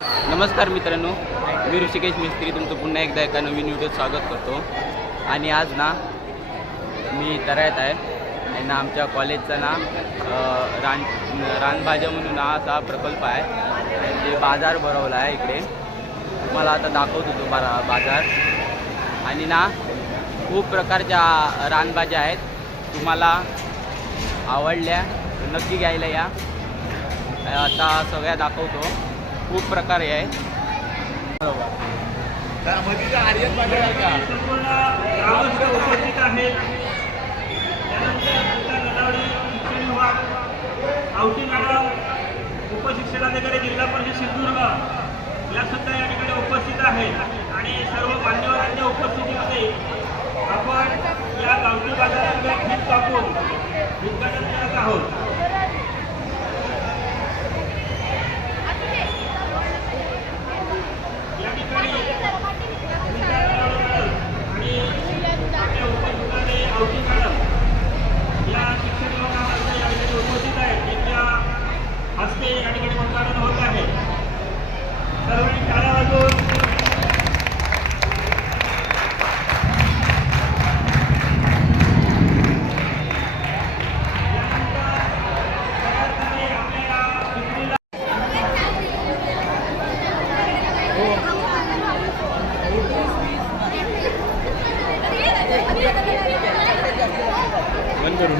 नमस्कार मित्रांनो मी ऋषिकेश मिस्त्री. तुमचं पुन्हा एकदा एका नवीन व्हिडिओत स्वागत करतो. आणि आज ना मी तरायत आहे. आणि ना आमच्या कॉलेजचा ना रान रानभाज्या म्हणून हा असा प्रकल्प आहे. आणि ते बाजार भरवला आहे इकडे. तुम्हाला आता दाखवतो तो बारा बाजार. आणि ना खूप प्रकारच्या रानभाज्या आहेत. तुम्हाला आवडल्या नक्की घ्यायला या. आता सगळ्या दाखवतो. खूप प्रकारे आहे. उपशिक्षणाधिकारी जिल्हा परिषद सिंधुदुर्ग या सुद्धा या ठिकाणी उपस्थित आहेत आणि सर्व मान्यवरांच्या उपस्थित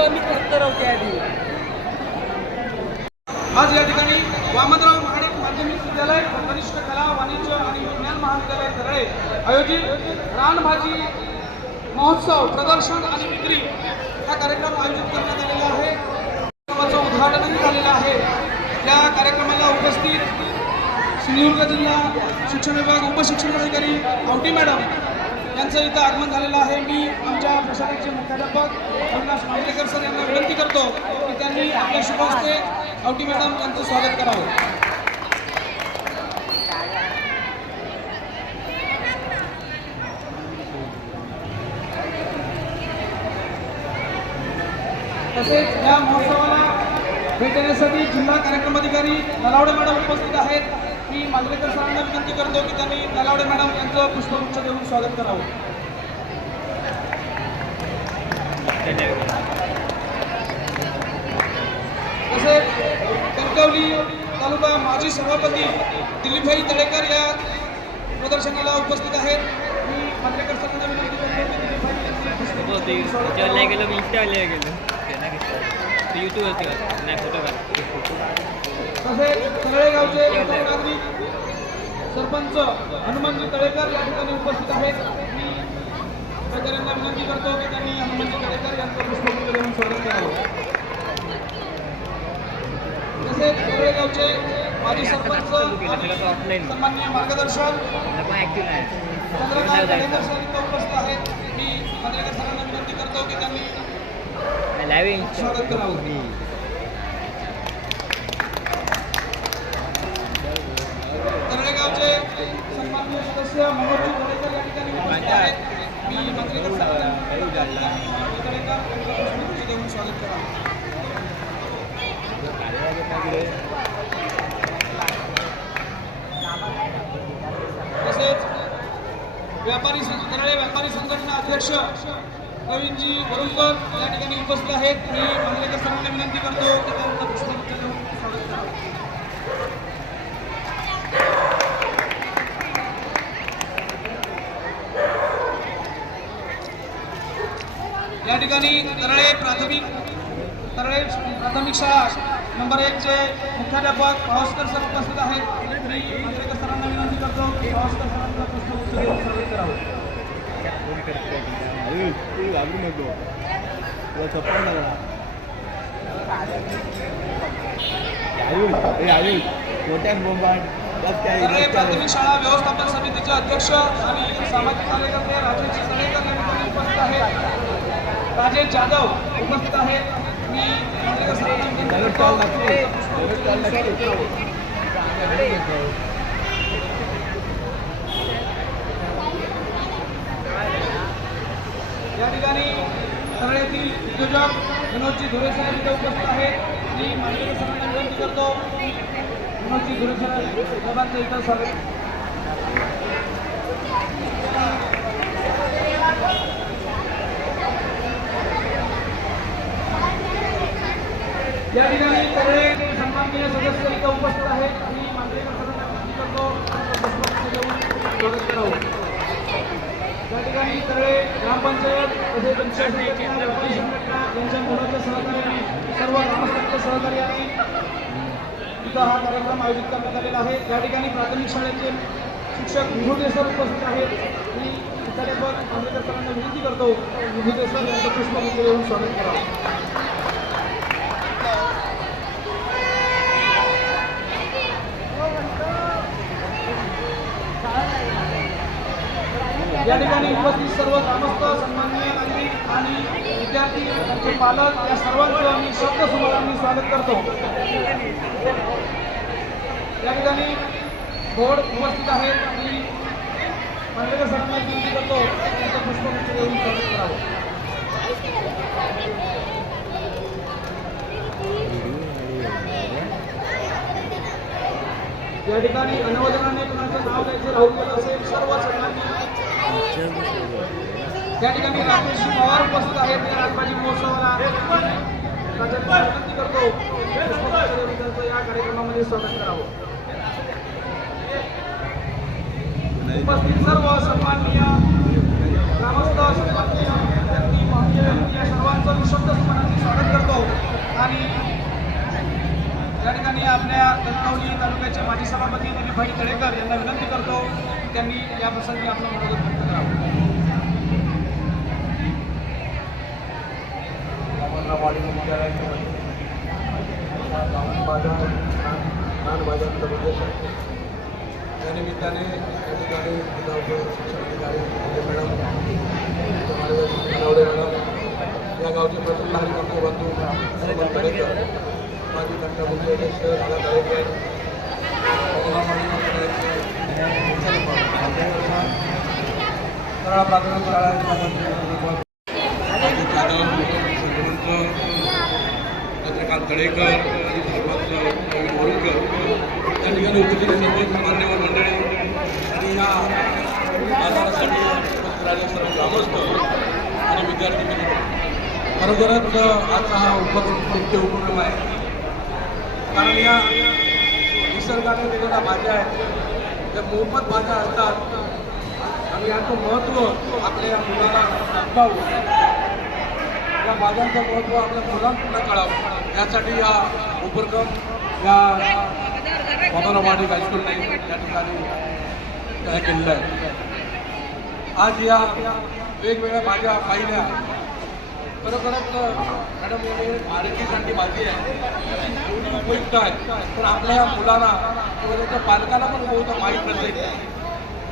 बंद करू आधी. आज या ठिकाणी वामनराव महाडिक माध्यमिक विद्यालय कनिष्ठ कला वाणिज्य आणि विज्ञान महाविद्यालय तरळे आयोजित रानभाजी महोत्सव प्रदर्शन आणि विक्री हा कार्यक्रम आयोजित करण्यात आलेला आहे. कार्यक्रमाचं उद्घाटनही झालेलं आहे. या कार्यक्रमाला उपस्थित सिंधुदुर्ग जिल्हा शिक्षण विभाग उपशिक्षणाधिकारी औटी मॅडम यांचं इथं आगमन झालेलं आहे. मी आमच्या प्रशासनाचे मुख्याध्यापक अविनाश मांजरेकर सर यांना विनंती करतो की त्यांनी आपल्या शुभहस्ते आवटी मॅडम यांचं स्वागत करावं. तसेच या महोत्सवाला भेट देण्यासाठी जिल्हा कार्यक्रम अधिकारी नलावडे मॅडम उपस्थित आहेत. मी मांजरेकर सरांना विनंती करतो की त्यांनी नलावडे मॅडम यांचं पुष्पगुच्छ देऊन स्वागत करावं. तसेच कणकवली तालुका माजी सभापती दिलीपभाई तळेकर या प्रदर्शनाला उपस्थित आहेत. मी मांजरेकर सरांना विनंती करतो की दिलीपभाई यांचं गेलो मी गेलो. यूट्यूबवरती नाही फोटो काढ. तसेच तळेगावचे उत्तम नागरिक सरपंच हनुमानजी तळेकर या ठिकाणी उपस्थित आहेत. मी सहकाऱ्यांना विनंती करतो की त्यांनी हनुमानजी तळेकर यांचं पुष्पगुच्छ देऊन स्वागत करावं तसेच तळेगावचे माजी सरपंच आणि सन्माननीय मार्गदर्शक चंद्रकांत तळेकर सर इथं उपस्थित आहेत. मी चंद्रकांत सरांना विनंती करतो की त्यांनी स्वागत करावं तळेगावचे सन्माननीय सदस्य मनोज तळेकर या ठिकाणी उपस्थित आहेत. मी मनोज तळेकर देऊन स्वागत करावं तसेच व्यापारी संघ तराळे व्यापारी संघटना अध्यक्ष प्रवीणजी बरोबर या ठिकाणी उपस्थित आहेत. मी मांजरेकर सर्वांना विनंती करतो की त्यांचं स्वागत करावं या ठिकाणी तरळे प्राथमिक तरळे प्राथमिक शाळा नंबर एकचे मुख्याध्यापक भावस्कर सर उपस्थित आहेत. मी मंत्रेकर सरांना विनंती करतो की भावस्कर सरांचा करावं. देऊन स्वागत करावं घाबरू नको तुला चप्पल नका आयुष ए आयुष मोठ्याच बोंबाट तरळे प्राथमिक शाळा व्यवस्थापन समितीचे अध्यक्ष आणि सामाजिक कार्यकर्ते राजेश सडेकर या ठिकाणी उपस्थित आहेत राजेश जाधव उपस्थित आहेत मी मांजरेकर सरांची विनंती करतो. या ठिकाणी तरळेतील उद्योजक मनोजी धुरे साहेब इथे उपस्थित आहेत. मी मान्यवर सरांना विनंती करतो. मनोजी धुरे साहेबांचं इथं स्वागत या ठिकाणी सगळे सन्माननीय सदस्य इथं उपस्थित आहेत. आणि मांजरेकर सरांना विनंती करतो. स्वागत करावं त्या ठिकाणी सगळे ग्रामपंचायत तसेच पंचायत व्यापारी संघटना यांच्या सहकार्याने सर्व ग्रामस्थांच्या सहकार्याने इथं हा कार्यक्रम आयोजित करण्यात आलेला आहे. या ठिकाणी प्राथमिक शाळेचे शिक्षक विभूते सर उपस्थित आहेत. मी मुख्याध्यापक आंबेडकर विनंती करतो विभूते सर यांचं पुष्पगुच्छ येऊन स्वागत करा. या ठिकाणी उपस्थित सर्व ग्रामस्थ सन्माननीय नागरिक आणि विद्यार्थी त्यांचे पालक या सर्वांचं मी शब्द समोरांनी स्वागत करतो. या ठिकाणी बोर्ड उपस्थित आहेत आणि मांडलेकर सरांना विनंती करतो त्यांचं पुष्पगुच्छ देऊन स्वागत करावं. या ठिकाणी अनुवादनाने कुणाचं नाव द्यायचं राहुल असेल सर्व सन्माननीय या ठिकाणी राकेश पवार उपस्थित आहेत. मी राजबाजी महोत्सवाला विनंती करतो. त्यांचं या कार्यक्रमामध्ये स्वागत करावं. उपस्थित सर्व सन्माननीय ग्रामस्थ सन्माननीय विद्यार्थी महाविद्यालयीन या सर्वांचं मी सन्मानाने स्वागत करतो. आणि या ठिकाणी आपल्या कणकवली तालुक्याचे माजी सभापती दिलीपभाई तळेकर यांना विनंती करतो. त्यांनी या प्रसंगी आपलं मनोगत वाडी मुख्यालयाच्या माझा लहान बाजाराचा प्रदेश आहे त्या निमित्ताने या ठिकाणी जिल्हा शिक्षण अधिकारी म्हणजे मॅडम नवडे मॅडम या गावचे प्रथम नागरिक आमचे बंधू सुमन तळेकर माजी घटनापंच अध्यक्ष दादा तळेकर अकोला माजी मुख्यालयाचे सरळा प्राथमिक शाळा जाधव श्रीमंत दरेकर तळेकर आणि या ठिकाणी उपस्थित सर्व मान्यवर मंडळी. आणि या बाजारासाठी सर्व ग्रामस्थ आणि विद्यार्थी मित्र. खरोखरच आजचा हा उपक्रम मुख्य उपक्रम आहे. कारण या निसर्गाने दिलेल्या भाज्या आहेत. त्या मोफत भाज्या असतात. आणि याचं महत्त्व आपल्या या मुलाला दाखवावं. या बाजांचं महत्त्व आपल्या मुलांना कळावं. यासाठी या उपक्रम या वाडी हायस्कूलने या ठिकाणी तयार केलेलं आहे. आज या वेगवेगळ्या भाज्या पाहिल्या. खरोखरच मॅडम एवढी आरोग्यासाठी भाजी आहे. एवढी उपयुक्त आहे. पण आपल्या मुलांना किंवा त्यांच्या पालकाला पण बहुत माहीत नसेल.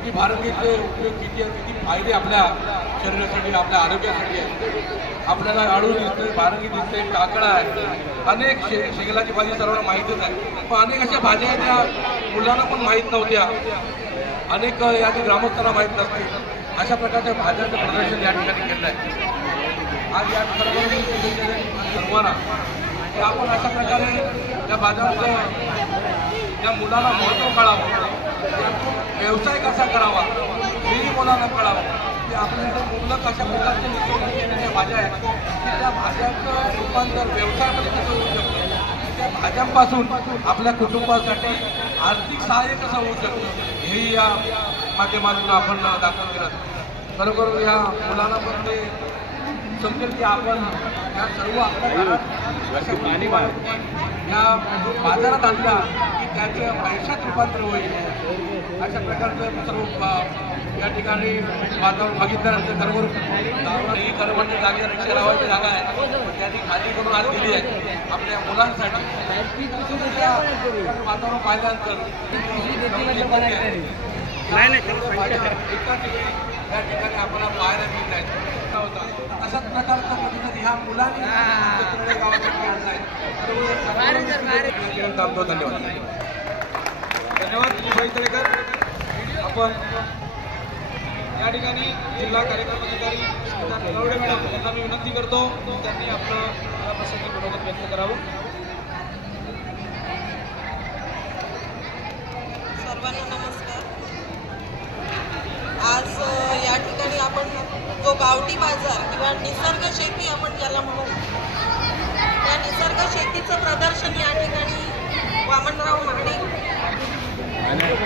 की भारतीचे उपयोग किती आहे किती फायदे आपल्या शरीरासाठी आपल्या आरोग्यासाठी आहेत. आपल्याला आळू दिसते भारंगी दिसते काकडा आहे. अनेक शे शेगलाची भाजी सर्वांना माहीतच आहे. पण अनेक अशा भाज्या आहेत त्या मुलांना पण माहीत नव्हत्या. अनेक या ग्रामस्थांना माहीत नसते अशा प्रकारच्या भाज्यांचं प्रदर्शन या ठिकाणी केलं आहे. आज या सर्वांना की आपण अशा प्रकारे या भाज्यांचं त्या मुलाला महत्त्व कळावं. व्यवसाय कसा करावा? हेही मुलांना कळावं. की आपल्याकडे मुलं कशा प्रकारचे निसर्गात केलेल्या भाज्या आहेत की त्या भाज्याचं रूपांतर व्यवसायामध्ये कसं होऊ शकतं. त्या भाज्यांपासून आपल्या कुटुंबासाठी आर्थिक सहाय्य कसं होऊ शकतं? हेही या माध्यमातून आपण दाखवून दिलं. खरोखर या मुलांना पण ते समजेल की आपण या सर्व आपल्या घरात अशा पाणी या बाजारात आणला की त्याचं पैशात रूपांतर होईल. अशा प्रकारचं सर्व या ठिकाणी वातावरण बघितल्यानंतर गावाला ही करवंदी जागे रिक्षा लावायची जागा आहे. त्यांनी खाली करून आज दिली आहे. आपल्या मुलांसाठी. वातावरण पाहिल्यानंतर. एका ठिकाणी या ठिकाणी आपल्याला पाहायला मिळत आहेत होता? अशाच प्रकारचा प्रतिसाद ह्या मुलांनी आहे. थांबतो धन्यवाद धन्यवाद मुंबई तळेकर. आपण या ठिकाणी जिल्हा कार्यक्रम अधिकारी मॅडम यांना मी विनंती करतो. त्यांनी आपलं प्रसंगी मनोगत व्यक्त करावं सर्वांना नमस्कार आज अ, या ठिकाणी आपण जो गावठी बाजार किंवा निसर्ग शेती आपण ज्याला म्हणू. त्या निसर्ग शेतीचं प्रदर्शन या ठिकाणी वामनराव महाडे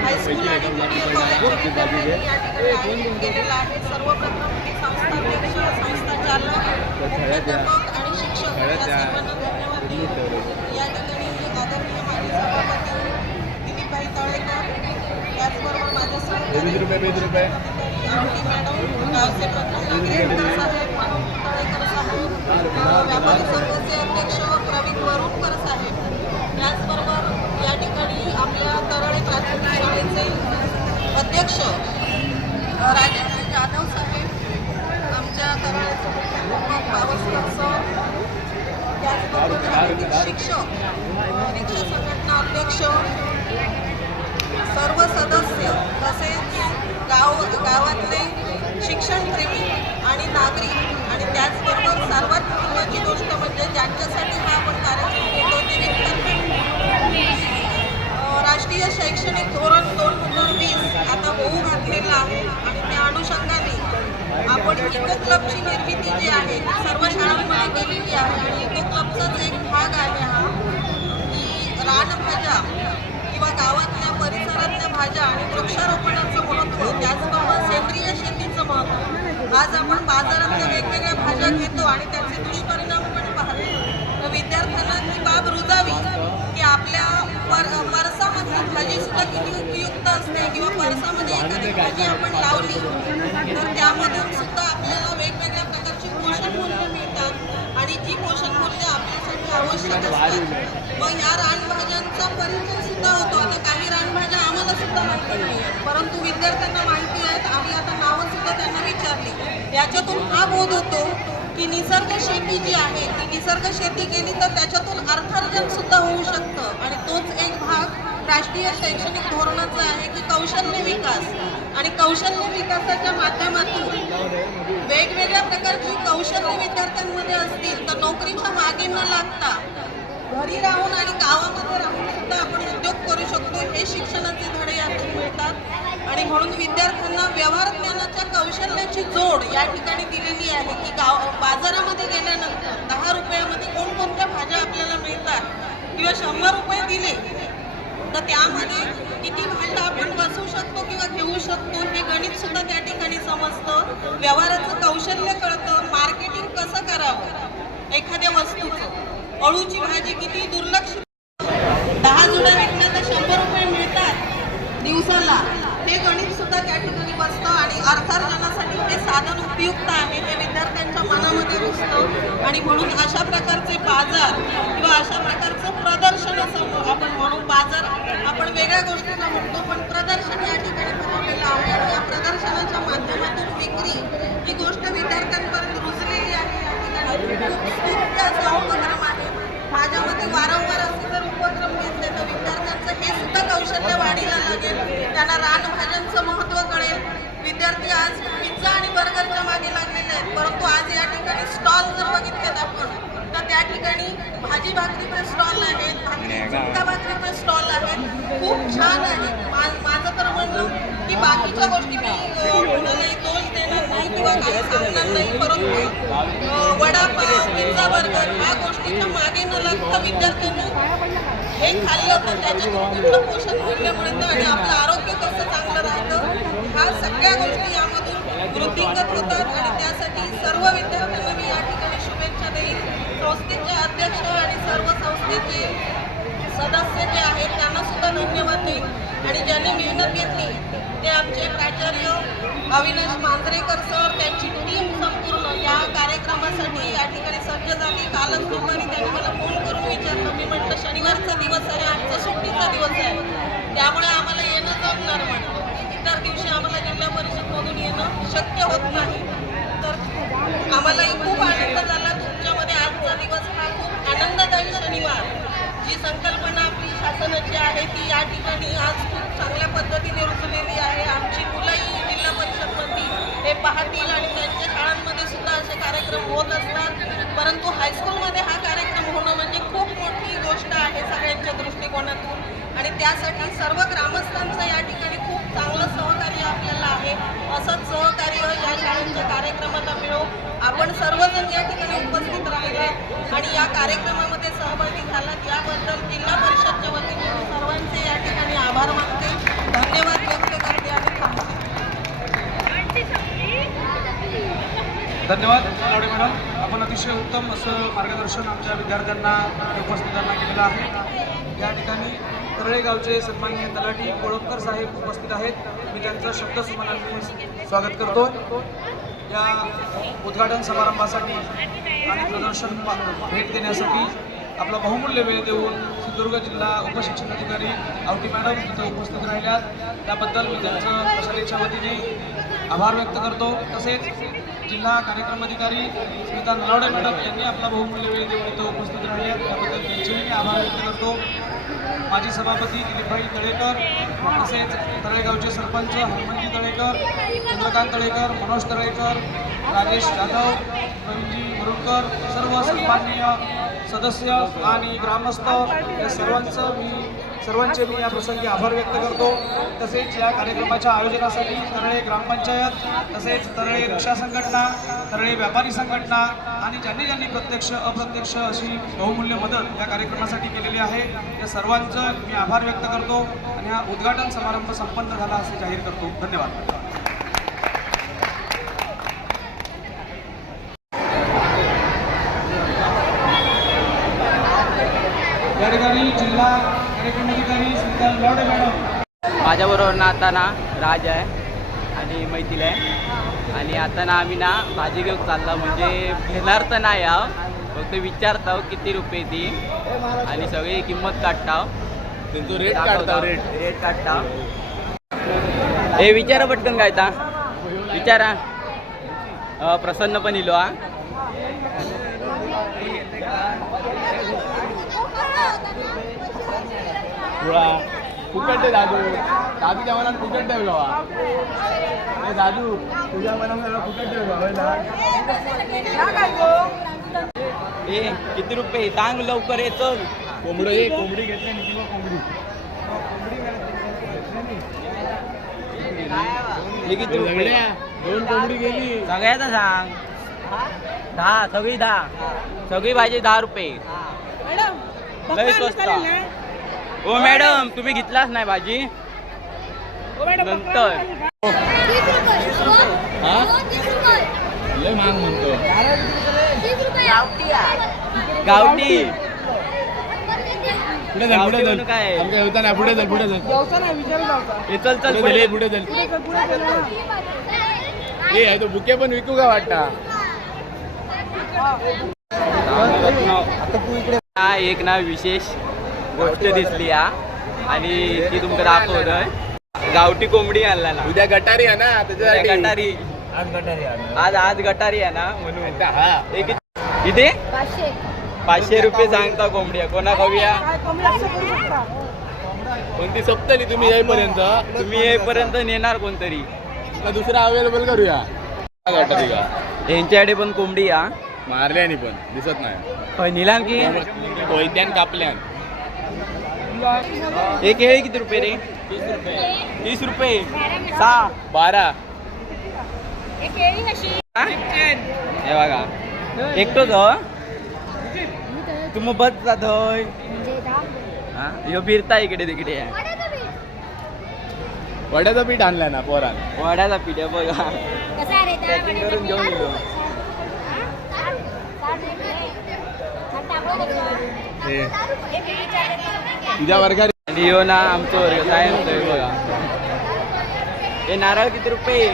हायस्कूल आणि ज्युनियर कॉलेजच्या विद्यार्थ्यांनी या ठिकाणी आयोजित केलेलं आहे. सर्वप्रथम मी संस्थाध्यक्ष संस्था चालक मुख्याध्यापक आणि शिक्षक या सर्वांना धन्यवाद या ठिकाणी आदरणीय माझे सभापती त्याचबरोबर माझ्या साहेब मनोज तळेकर साहेब व्यापारी संघाचे अध्यक्ष प्रवीण वरुणकर साहेब. त्याचबरोबर या ठिकाणी आपल्या तरळे प्राथमिक शाळेचे अध्यक्ष राजेंद्र जाधव साहेब आमच्या तरळेचे मुख्याध्यापक सर त्याचबरोबर शाळेतील शिक्षक अ, रिक्षा संघटना अध्यक्ष सर्व सदस्य तसेच गाव गावातले शिक्षणप्रेमी आणि नागरिक आणि त्याचबरोबर सर्वात महत्त्वाची गोष्ट म्हणजे ज्यांच्यासाठी हा आपण कार्यक्रम घेतो ते विद्यार्थी राष्ट्रीय शैक्षणिक धोरण दोन हजार वीस आता होऊ घातलेलं आहे आणि त्या अनुषंगाने आपण इको क्लबची निर्मिती जी आहे सर्व शाळांमध्ये केलेली आहे आणि इको क्लबचाच एक भाग आहे हा की रानभाज्या किंवा गावात परिसरातल्या भाज्या आणि वृक्षारोपणाचं महत्त्व त्याचबरोबर सेंद्रिय शेतीचं महत्त्व. आज आपण बाजारातल्या वेगवेगळ्या भाज्या घेतो आणि त्याचे दुष्परिणाम पण पाहतो. तर विद्यार्थ्यांना ही बाब रुजावी की आपल्या पर परसामधली भाजी सुद्धा किती उपयुक्त असते किंवा परसामध्ये एखादी भाजी आपण लावली तर त्यामधून सुद्धा आपल्याला वेगवेगळ्या प्रकारची पोषण मूल्य मिळतात आणि जी पोषण मूल्य आपल्यासाठी आवश्यक असतात. मग ह्या रानभाज्यांचा परिचय सुद्धा होतो. आता काही रान म्हणजे आम्हाला सुद्धा माहिती नाही परंतु विद्यार्थ्यांना माहिती आहेत आणि आता नावं सुद्धा त्यांना विचारली. याच्यातून हा बोध होतो की निसर्ग शेती जी आहे ती निसर्ग शेती केली तर त्याच्यातून अर्थार्जन सुद्धा होऊ शकतं. आणि तोच एक भाग राष्ट्रीय शैक्षणिक धोरणाचा आहे की कौशल्य विकास. आणि कौशल्य विकासाच्या माध्यमातून वेगवेगळ्या प्रकारची कौशल्य विद्यार्थ्यांमध्ये असतील तर नोकरीच्या मागे न लागता घरी राहून आणि गावामध्ये राहून सुद्धा आपण उद्योग करू शकतो. हे शिक्षणाचे धडे यातून मिळतात. आणि म्हणून विद्यार्थ्यांना व्यवहार ज्ञानाच्या कौशल्याची जोड या ठिकाणी दिलेली आहे की गाव बाजारामध्ये गेल्यानंतर दहा रुपयामध्ये कोणकोणत्या भाज्या आपल्याला मिळतात किंवा शंभर रुपये दिले तर त्यामध्ये किती भाज्या आपण बसू शकतो किंवा घेऊ शकतो हे गणित सुद्धा त्या ठिकाणी समजतं. व्यवहाराचं कौशल्य कळतं. मार्केटिंग कसं करावं? एखाद्या वस्तूचं. अळूची भाजी किती दुर्लक्ष. दहा जुड्या विकल्या तर शंभर रुपये मिळतात दिवसाला. हे गणित सुद्धा त्या ठिकाणी बसतं आणि अर्थार्जनासाठी हे साधन उपयुक्त आहे हे विद्यार्थ्यांच्या मनामध्ये रुजतं. आणि म्हणून अशा प्रकारचे बाजार किंवा अशा प्रकारचं प्रदर्शन असं आपण म्हणू बाजार आपण वेगळ्या गोष्टींना म्हणतो पण प्रदर्शन या ठिकाणी बनवलेलं आहे. आणि या प्रदर्शनाच्या माध्यमातून विक्री ही गोष्ट विद्यार्थ्यांपर्यंत रुजलेली आहे. या ठिकाणी खूप माझ्यामध्ये वारंवार असे जर उपक्रम घेतले तर विद्यार्थ्यांचं हे सुद्धा कौशल्य वाढीला लागेल. त्यांना रानभाज्यांचं महत्त्व कळेल. विद्यार्थी आज पिझ्झा आणि बर्गरच्या मागे लागलेले आहेत. परंतु आज या ठिकाणी स्टॉल जर बघितलेत आपण तर त्या ठिकाणी भाजी भाकरीचे स्टॉल आहेत भाकरी भाकरीचे स्टॉल आहेत खूप छान आहे. मा- माझं तर म्हणणं की बाकीच्या गोष्टी मी कोणालाही देणार नाही किंवा काही सांगणार नाही परंतु वडापाव पिझ्झा बर्गर ह्या गोष्टीच्या मागे न लागता विद्यार्थ्यांनी हे खाल्लं तर त्याच्यातून कुठलं पोषण मूल्य मिळतं आणि आपलं आरोग्य कसं चांगलं राहतं ह्या सगळ्या गोष्टी यामधून वृद्धिंगत होतात. आणि त्यासाठी सर्व विद्यार्थ्यांना मी या ठिकाणी शुभेच्छा देईन. संस्थेचे अध्यक्ष आणि सर्व संस्थेचे सदस्य जे आहेत त्यांना सुद्धा धन्यवाद देईन. आणि ज्यांनी मेहनत घेतली ते आमचे प्राचार्य अविनाश मांजरेकर सर त्यांची टीम संपूर्ण या कार्यक्रमासाठी या ठिकाणी सज्ज झाली. कालच दुपारी त्यांनी मला फोन करून विचारलं. मी म्हटलं शनिवारचा दिवस आहे आमचा सुट्टीचा दिवस आहे. त्यामुळे आम्हाला येणं जमणार म्हटलं इतर दिवशी आम्हाला जिल्हा परिषदमधून येणं शक्य होत नाही. तर आम्हालाही खूप आनंद झाला. तुमच्यामध्ये आजचा दिवस हा खूप आनंददायी शनिवार. जी संकल्पना आपली शासनाची आहे ती या ठिकाणी आज खूप चांगल्या पद्धतीने रुजलेली आहे. आमची मुलंही जिल्हा परिषदमध्ये हे पाहतील आणि त्यांच्या शाळांमध्ये सुद्धा असे कार्यक्रम होत असतात. परंतु हायस्कूलमध्ये हा कार्यक्रम होणं म्हणजे खूप मोठी गोष्ट आहे सगळ्यांच्या दृष्टिकोनातून. आणि त्यासाठी सर्व ग्रामस्थांचं या ठिकाणी खूप चांगलं सहकार्य आपल्याला आहे. असंच सहकार्य या शाळांच्या कार्यक्रमाला मिळो. आपण सर्वजण या ठिकाणी उपस्थित राहिला. आणि या कार्यक्रमामध्ये सहभागी झालात. याबद्दल जिल्हा परिषदच्या वतीने सर्वांचे या ठिकाणी आभार मानते. धन्यवाद व्यक्त करते आणि थांबते. धन्यवाद लावडे मॅडम. आपण अतिशय उत्तम असं मार्गदर्शन आमच्या विद्यार्थ्यांना उपस्थितांना केलेलं आहे. या ठिकाणी तरळेगावचे सन्माननीय तलाठी कोळपकर साहेब उपस्थित आहेत. मी त्यांचं शब्दसुमनांनी स्वागत करतो. या उद्घाटन समारंभासाठी आणि प्रदर्शन भेट देण्यासाठी आपला बहुमूल्य वेळ देऊन सिंधुदुर्ग जिल्हा उपशिक्षणाधिकारी आवटी मॅडम इथं उपस्थित राहिल्यात. त्याबद्दल मी त्यांचं प्रशालेच्या वतीने आभार व्यक्त करतो. तसेच जिल्हा कार्यक्रम अधिकारी स्मिता नलावडे मॅडम यांनी आपला बहुमूल्य वेळ देऊन इथं उपस्थित राहिले त्याबद्दल त्यांचेही मी आभार व्यक्त करतो. माजी सभापती दिलीपभाई तळेकर तसेच तळेगावचे सरपंच हनुमंती तळेकर चंद्रकांत तळेकर मनोज तळेकर राजेश जाधव प्रवीणजी मुरुडकर सर्व सन्माननीय सदस्य आणि ग्रामस्थ या सर्वांचं मी सर्वांचे मी या प्रसंगी आभार व्यक्त करतो. तसेच या कार्यक्रमाच्या आयोजनासाठी तरळे ग्रामपंचायत तसेच तरळे रिक्षा संघटना तरळे व्यापारी संघटना आणि ज्यांनी ज्यांनी प्रत्यक्ष अप्रत्यक्ष अशी बहुमूल्य मदत या कार्यक्रमासाठी केलेली आहे या सर्वांचं मी आभार व्यक्त करतो. आणि हा उद्घाटन समारंभ संपन्न झाला असे जाहीर करतो. धन्यवाद. या ठिकाणी जिल्हा कार्यक्रम अधिकारी स्मिता लावडे मॅडम. माझ्याबरोबर ना आता ना राज आहे आणि मैथिल आहे. आणि आता ना आम्ही ना भाजी घेऊन चाललो म्हणजे घेणार तर नाही आहो फक्त विचारतो किती रुपये ती आणि सगळी किंमत काढताव त्यांचं रेट काढता रेट रेट काढताव हे विचारा पटकन काय ता. विचारा. प्रसन्न पण इलो हा. तुळा फुकट दादू. दादूच्या मनात फुकट बाबा. ए दादू तुझ्या मनात फुकट बाबा ए किती रुपये? सांग लवकर ये चल. कोंबडं ये कोंबडी घेतली नाही किंवा कोंबडी. हे किती रुपये? सगळ्या दोन कोंबडी गेली. सगळ्याचा सांग. दहा सगळी दहा. सगळी भाजी दहा रुपये. लय स्वस्त. ओ मॅडम तुम्ही घेतलाच नाही भाजी. नंतर. हा? लय महाग म्हणतो. गावठी पुढे चल पुढे चल काय? आमच्या होता नाही पुढे चल पुढे चल हे चल चल पुढे चल पुढे. पुढे चल ए तो बुके पण विकू का वाटता? हा. एक ना विशेष. गोष्ट दिसली हा. आणि ती तुमका दाखवतोय. गावठी कोंबडी आणला ना. उद्या गटारी आहे ना त्याच्यासाठी. गटारी. आज आज गटारी आहे ना म्हणून. किती- किती पाचशे. रुपये सांगता कोंबड्या कोणा खाऊया पण ती सप्तली तुम्ही येईपर्यंत? तुम्ही येईपर्यंत नेणार कोणतरी. का दुसरा अवेलेबल करूया? गटारी का? यांच्याकडे पण कोंबडी हा. मारल्यानी पण दिसत नाही. होय, निलाम की कोयत्यान कापल्यान. एक केळी किती रुपये रे? तीस रुपये. सहा. बारा. हा? हे बघा. एकटोच हो तुम्ही बस जातोय. हा? ह्यो फिरता इकडे तिकडे. वड्याचं पीठ आणलं ना पोरान. वड्याचा पिढ्या बघा. Packing करून घेऊन गेलो. तुझ्या वर्गात आणि ह्यो ना आमचं वर्ग सायन्स आहे बघा. हे नारळ किती रुपये?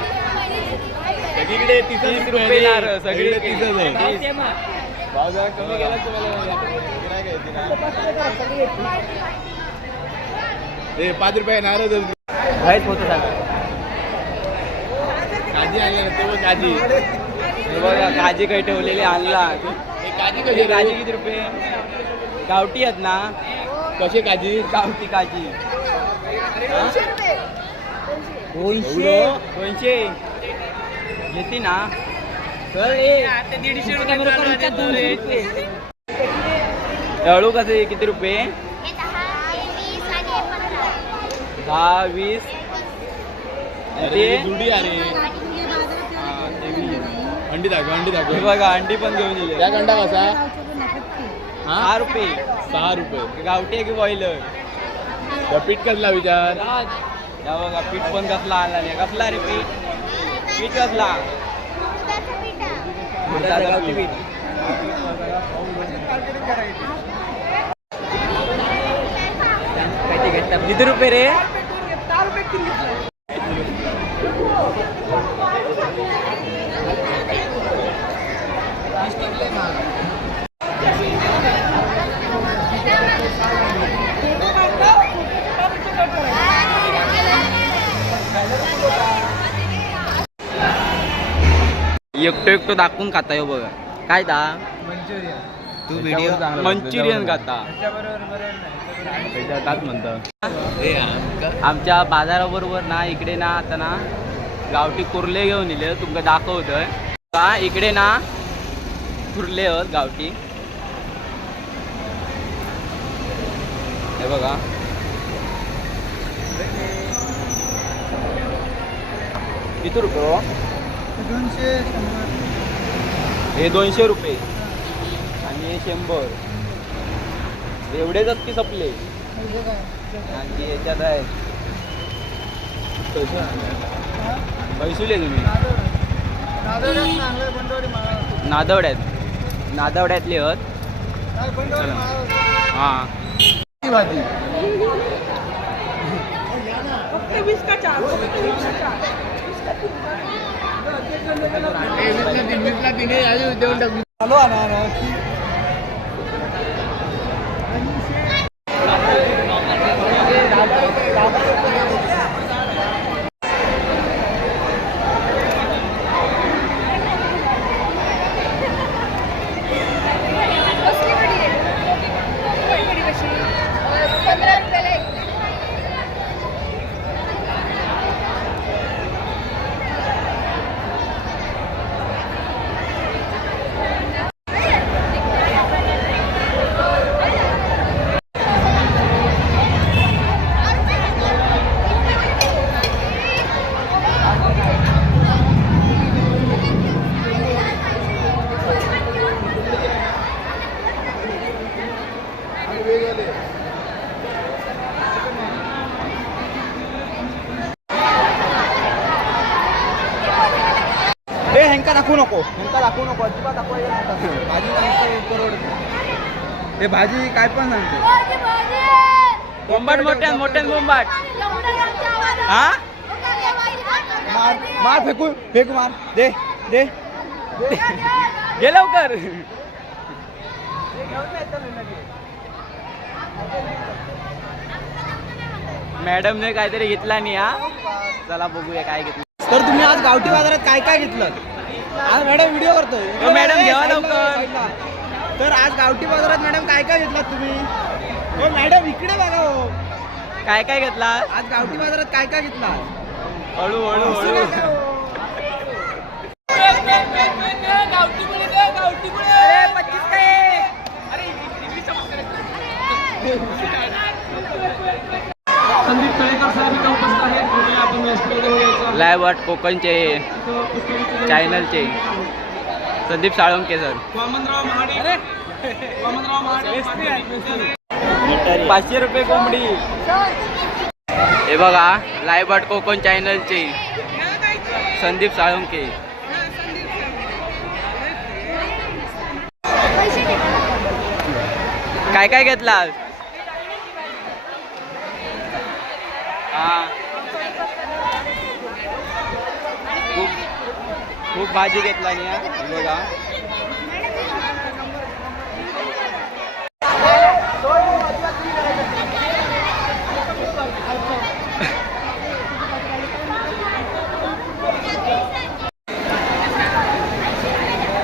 सगळीकडे तीस रुपये. नारळ सगळीकडे तीसच आहे. भाव जरा कमी केला तुम्हाला. पाच रुपये नारळ. काहीच होतं. सांगा. काजी आणले ना ते काजी. बघा काजी काही ठेवलेली आणला. हे काजी कशी काजी काजी किती रुपये? गावठी आहेत ना? कसे काजी? गावठी काजी. दोनशे. दोनशे. घेते ना? तर अळू कसे किती रुपये दहा वीस जुडी अरे हा. अंडी दाखव अंडी दाखव. बघा अंडी पण घेऊन त्या दिली अंडा कसा सहा रुपये. सहा रुपये. गावठी आहे की बॉईलर त्या पीठ कसला विचार? या बघा पीठ पण कसला आणला नाही. कसला रे पीठ? पीठ कसला? गावठी पीठ. किती रुपये रे? एकटो एकटो दाखवून खाता येऊ बघा. काय दा? तू व्हिडिओ मंचुरियन खाता. त्याच्यात म्हणतं. आमच्या बाजाराबरोबर ना इकडे ना आता ना गावठी कुर्ले घेऊन येले तुमका दाखवतोय. का इकडे ना कुर्ले आहेत गावठी. हे बघा. किती रुपये हो? हे दोनशे रुपये. आणि हे शंभर. एवढेच की संपले? आणि याच्यात आहे. पैसुले तुम्ही. नादवड्यात नादवड्यातले आहेत. हां भाजी हे. देऊन टाकू पंधरा रुपयाला एक हे ह्यांका दाखवू नको ह्यांका दाखवू नको अजिबात भाजी सांगते परवडते ते भाजी काय पण सांगते बोंबाट मोठ्यान मोठ्यान बोंबाट. हा? मार मार फेकू फेक मार. दे दे. गे लवकर. मॅडमने काहीतरी घेतला नाही हा? चला बघूया काय घेतलं. तर तुम्ही आज गावठी बाजारात काय काय घेतलं? आज मॅडम व्हिडिओ करतोय. हो, मॅडम, घ्या लवकर. तर आज गावठी बाजारात मॅडम काय काय घेतलात तुम्ही? हो मॅडम इकडे बघा हो. काय काय घेतला आज गावठी बाजारात काय काय घेतला हळू हळू हळू. नका हो. संदीप तळेकर साहेब इथे उपस्थित आहेत कृपया आपण व्यासपीठावर यायचं लाईव्ह वाट कोकणचे चॅनलचे. संदीप साळुंके सर. पाचशे रुपये कोंबडी. हे बघा लाईव्ह वाट कोकण चॅनलचे. संदीप साळुंके. काय काय घेतला हा. खूप भाजी घेतला मी हा.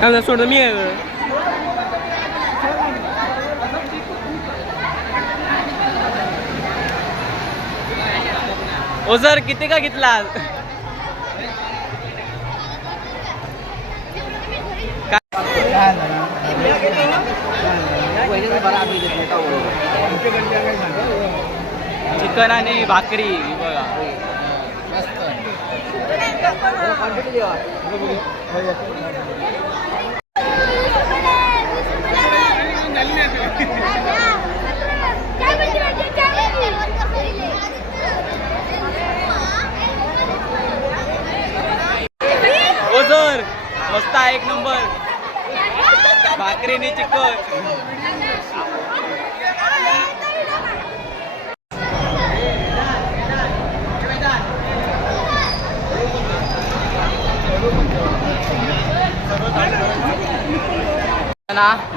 हे बघा सोड मी ओ सर किती का घेतला चिकन आणि भाकरी बघा. ओ सर मस्त आहे एक नंबर भाकरीने चिकन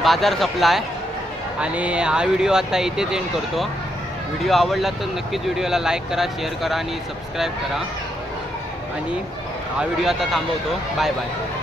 बाजार बाजार आहे आणि हा व्हिडिओ आता इथेच एंड करतो. व्हिडिओ आवडला तर नक्कीच व्हिडिओला लाईक करा शेअर करा आणि सबस्क्राईब करा. आणि हा व्हिडिओ आता थांबवतो. Bye bye